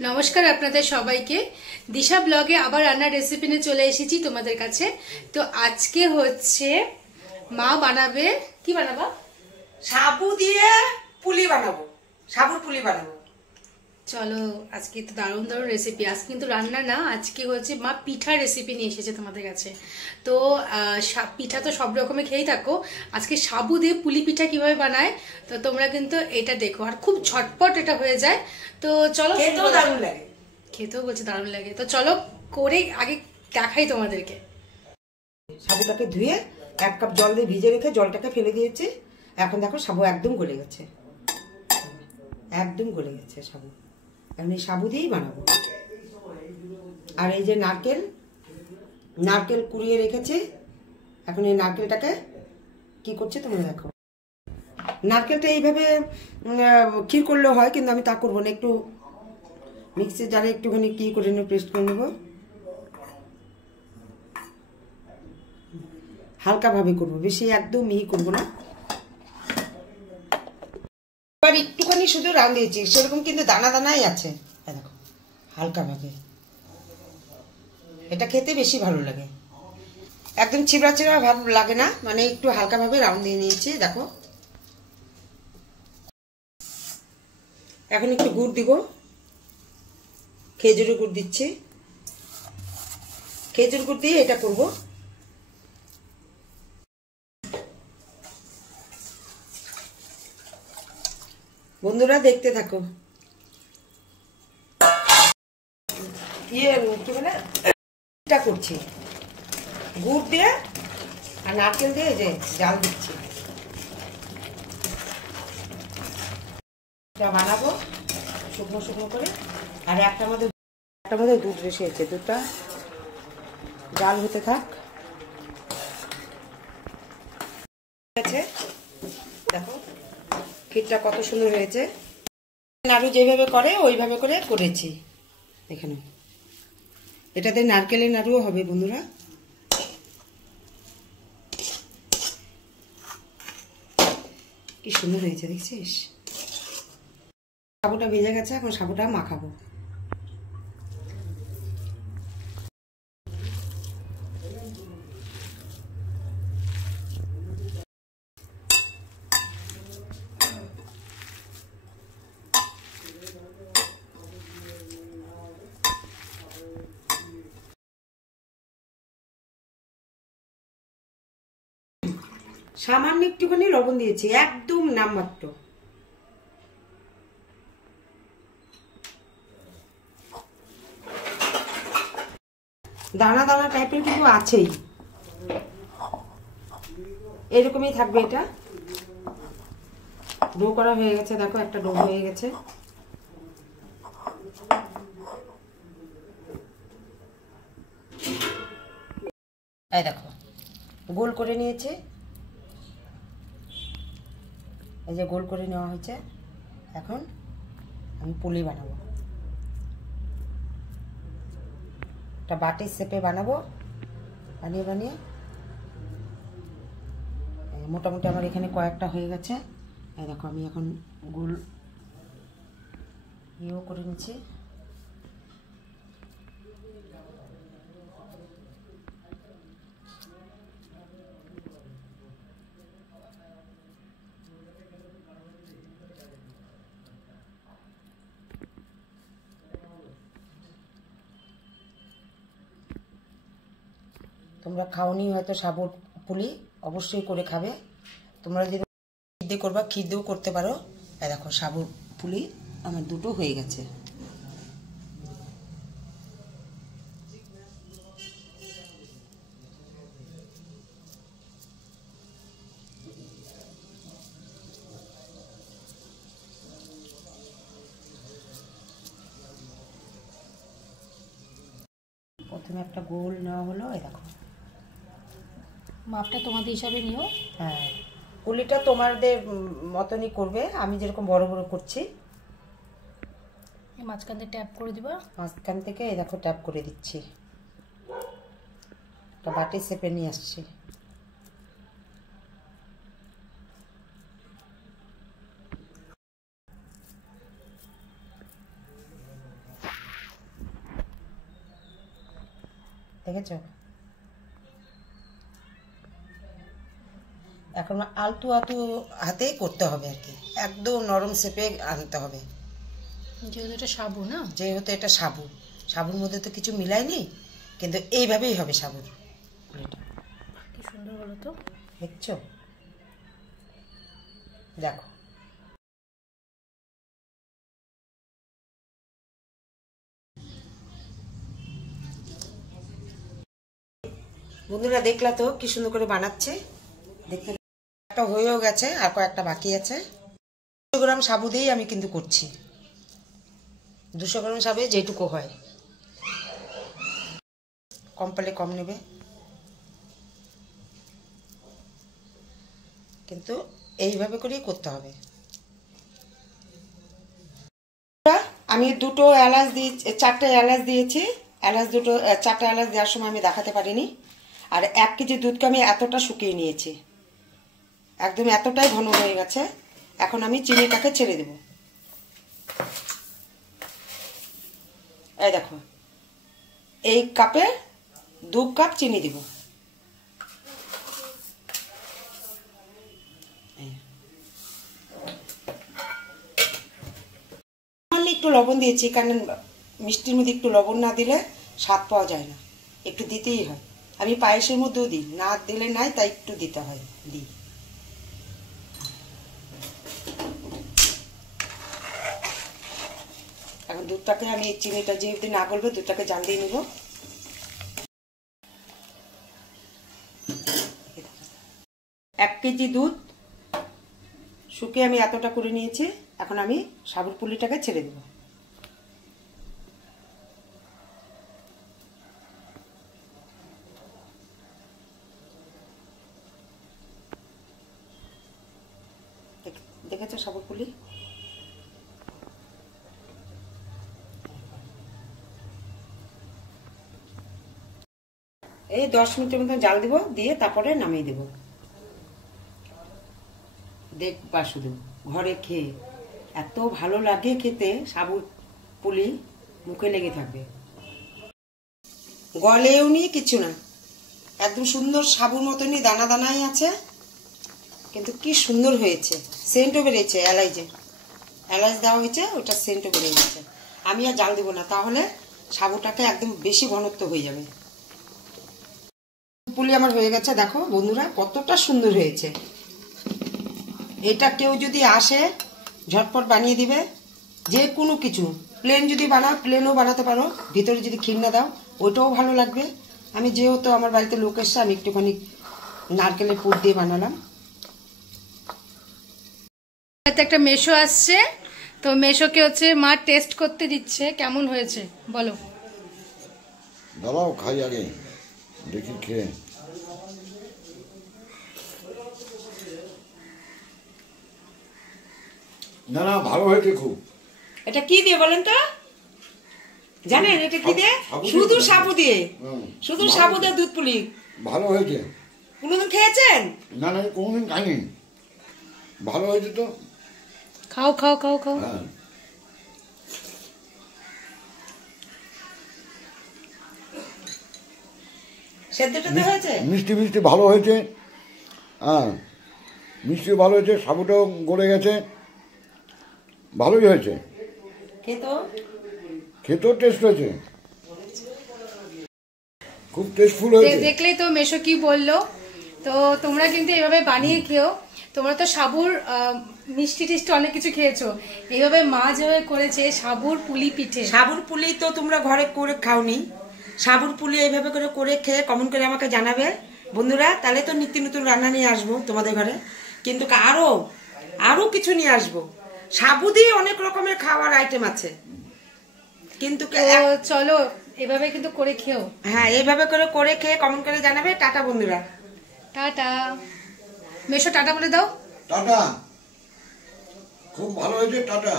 নমস্কার আপনাদের সবাইকে। দিশা ব্লগে আবার রান্নার রেসিপি নিয়ে চলে এসেছি তোমাদের কাছে। তো আজকে হচ্ছে মা বানাবে, কি বানাবো? সাবু দিয়ে পুলি বানাবো, সাবুর পুলি বানাবো। চলো, আজকে তো দারুণ দারুণ রেসিপি। আজকে কিন্তু রান্না না, আজকে হচ্ছে মা পিঠার রেসিপি নিয়ে এসেছে তোমাদের কাছে। তো পিঠা তো সব রকমের খেয়েই থাকো, আজকে সাবু দিয়ে পুলি পিঠা কিভাবে বানায় তো তোমরা কিন্তু এটা দেখো। আর খুব ঝটপট এটা হয়ে যায়। তো চলো, খেতেও দারুণ লাগে। খেতেও বলছে দারুণ লাগে। তো চলো করে আগে দেখাই তোমাদেরকে। সাবুটাকে ধুয়ে 1 কাপ জল দিয়ে ভিজে রেখে জলটাকে ফেলে দিয়েছি। এখন দেখো সাবু একদম গলে গেছে, একদম গলে গেছে সাবু। এখন এই সাবু দিয়েই বানাবো। আর এই যে নারকেল কুড়িয়ে রেখেছি, এখন এই নারকেলটাকে কি করছে তোমরা দেখো। নারকেলটা এইভাবে ক্ষীর করলেও হয়, কিন্তু আমি তা করবো না। একটু মিক্সির জারে একটুখানি কি করে নেবো, পেস্ট করে নেবো, হালকা ভাবে করবো, বেশি একদম মিহি করবো না। এবার একটুখানি শুধু রান দিয়েছি, সেরকম কিন্তু দানা দানাই আছে। দেখো হালকা ভাবে, এটা খেতে বেশি ভালো লাগে। একদম ছিবড়া ছিবড়া ভাব লাগে না, মানে একটু হালকা ভাবে রাউন্ড দিয়ে নিয়েছি। দেখো এখন একটু গুড় দিব, খেজুরের গুড় দিচ্ছি। খেজুর গুড় দিয়ে এটা করব। বন্ধুরা দেখতে থাকো। এটা করছি গুড় দিয়ে আর নারকেল দিয়ে, যে জাল দিচ্ছি। এটা বানাবো শুকনো শুকনো করে। আর একটার মধ্যে দুধ রেখেছে, দুধটা জাল হতে থাক। দেখো ক্ষীরটা কত সুন্দর হয়েছে। নাড়ু যেভাবে করে ওইভাবে করে করেছি। এখানে এটাতে নারকেলের নাড়ুও হবে বন্ধুরা। কি সুন্দর হয়েছে দেখছিস। সাবুটা ভেজে গেছে, এখন সাবুটা মাখাবো। সামান্য একটুখানি লবণ দিয়েছি, একদম নামমাত্র। দানা দানা টাইপের কিন্তু আছেই, এরকমই থাকবে। এটা ডো করা হয়ে গেছে, দেখো একটা ডো হয়ে গেছে। এই দেখো গোল করে নিয়েছে, এই যে গোল করে নেওয়া হয়েছে। এখন আমি পুলি বানাবো, একটা বাটির শেপে বানাবো। বানিয়ে মোটামুটি আমার এখানে কয়েকটা হয়ে গেছে। এই দেখো আমি এখন গোল ইয়েও করে নিচ্ছি। তোমরা খাওনি হয়তো সাবুর পুলি, অবশ্যই করে খাবে। তোমরা যদি ক্ষীর দিয়ে করবা, ক্ষীর দিয়েও করতে পারো। এই দেখো সাবুর পুলি আমার দুটো হয়ে গেছে। প্রথমে একটা গোল নেওয়া হলো, এই দেখো। মাপটা তোমাদের হিসাবে নিও। হ্যাঁ, পুলিটা তোমাদের মতনই করবে, আমি যেরকম বড় বড় করছি। মাঝখান থেকে ট্যাপ করে দিবা, মাঝখান থেকে এই দেখো ট্যাপ করে দিচ্ছি। একটা বাটি শেপে নিয়ে আসছি। দেখেছ? এখন আলতু আলতু হাতেই করতে হবে আর কি, একদম নরম শেপে আনতে হবে। যেহেতু এটা সাবু না, যেহেতু এটা সাবু, সাবুর মধ্যে তো কিছু মিলায়নি, কিন্তু এইভাবেই হবে সাবুর পুলিটা। কি সুন্দর হলো তো, দেখছো? দেখো বন্ধুরা, দেখলা তো কি সুন্দর করে বানাচ্ছে। দেখতে একটা হয়েও গেছে, আর কয়েকটা বাকি আছে। 200 গ্রাম সাবু দিয়েই আমি কিন্তু করছি। 200 গ্রাম সাবে যেটুকু হয়, কম পালে কম নেবে, কিন্তু এইভাবে করেই করতে হবে। আমি 2টো এলাচ দিয়েছি, 4টে এলাচ দিয়েছি। এলাচ 4টে এলাচ দেওয়ার সময় আমি দেখাতে পারিনি। আর 1 কেজি দুধকে আমি এতটা শুকিয়ে নিয়েছি, একদম এতটাই ঘন হয়ে গেছে। এখন আমি চিনিটাকে ছেড়ে দেব। এই দেখো, এই কাপে 2 কাপ চিনি দিব। একটু লবণ দিয়েছি, কারণ মিষ্টির মধ্যে একটু লবণ না দিলে স্বাদ পাওয়া যায় না, একটু দিতেই হয়। আমি পায়েসের মধ্যেও দিই, না দিলে নাই, তাই একটু দিতে হয়, দিই। এখন দুধটাকে আমি, চিনিটা যেহেতু না গলবে, দুধটাকে জাল দিয়ে নেব। 1 কেজি দুধ শুকিয়ে আমি এতটা করে নিয়েছি। এখন আমি সাবুর পুলিটাকে ছেড়ে দেব। দেখেছো সাবুর পুলি? এই 10 মিনিটের মতো জাল দিব, দিয়ে তারপরে নামিয়ে দেব। দেখবা শুধু ঘরে খেয়ে এত ভালো লাগে খেতে, সাবুর পুলি মুখে লেগে থাকবে। গলেও নি কিছু না, একদম সুন্দর সাবুর মতনই দানা দানাই আছে, কিন্তু কি সুন্দর হয়েছে। সেন্টও বেরিয়েছে, এলাচ দেওয়া হয়েছে, ওটা সেন্টও বেরিয়ে গেছে। আমি আর জাল দেবো না, তাহলে সাবুটাকে একদম বেশি ঘনত্ব হয়ে যাবে। পুলি আমার হয়ে গেছে, দেখো বন্ধুরা কতটা সুন্দর হয়েছে। এটা কেউ যদি আসে ঝটপট বানিয়ে দিবে। যে কোনো কিছু প্লেন যদি বানাও, প্লেনও বানাতে পারো, ভিতরে যদি খিন্না দাও ওটাও ভালো লাগবে। আমি যেহেতু আমার বাড়িতে লোক এসছে, আমি একটুখানি নারকেলের পুর দিয়ে বানালাম। একটা মেশো আসছে, তো মেশোকে হচ্ছে মা টেস্ট করতে দিচ্ছে, কেমন হয়েছে বলো। দাঁড়াও খাই আগে, দেখি খেয়ে। না না, ভালো হয়েছে খুব। এটা কি দিয়ে বলেন তো, জানেন এটা কি দিয়ে? শুধু সাবু দিয়ে, শুধু সাবু দিয়ে দুধ পুলি। ভালো হয়েছে। কোনোদিন খেয়েছেন? না না, কোনোদিন খাইনি। ভালো হয়েছে তো। খাও খাও খাও খাও। হ্যাঁ, সেদ্ধটা তো হয়েছে, মিষ্টি মিষ্টি ভালো হয়েছে। হ্যাঁ, মিষ্টি ভালো হয়েছে, সাবুটাও গলে গেছে, ভালোই হয়েছে। খেতেও টেস্ট হয়েছে, খুব টেস্টফুল হয়েছে। দেখলেই তো মেশো কি বললো। তো তোমরা কিন্তু এইভাবে বানিয়ে খেও। তোমরা তো সাবুর মিষ্টি টিষ্টি অনেক কিছু খেয়েছো, এইভাবে মা যেভাবে করেছে সাবুর পুলি পিঠে। সাবুর পুলি তো তোমরা ঘরে করে খাওনি, সাবুর পুলি এইভাবে করে খেয়ে কমেন্ট করে আমাকে জানাবে বন্ধুরা। তাহলে তো নিত্য নতুন রান্না নিয়ে আসবো তোমাদের ঘরে, কিন্তু আরো কিছু নিয়ে আসবো। সাবু দিয়ে অনেক রকমের খাওয়ার আইটেম আছে, কিন্তু চলো এভাবে কিন্তু করে খেও। হ্যাঁ, এইভাবে করে খেয়ে কমেন্ট করে জানাবে। টাটা বন্ধুরা, টাটা। মেশো টাটা বলে দাও। টাটা, খুব ভালো হয়েছে, টাটা।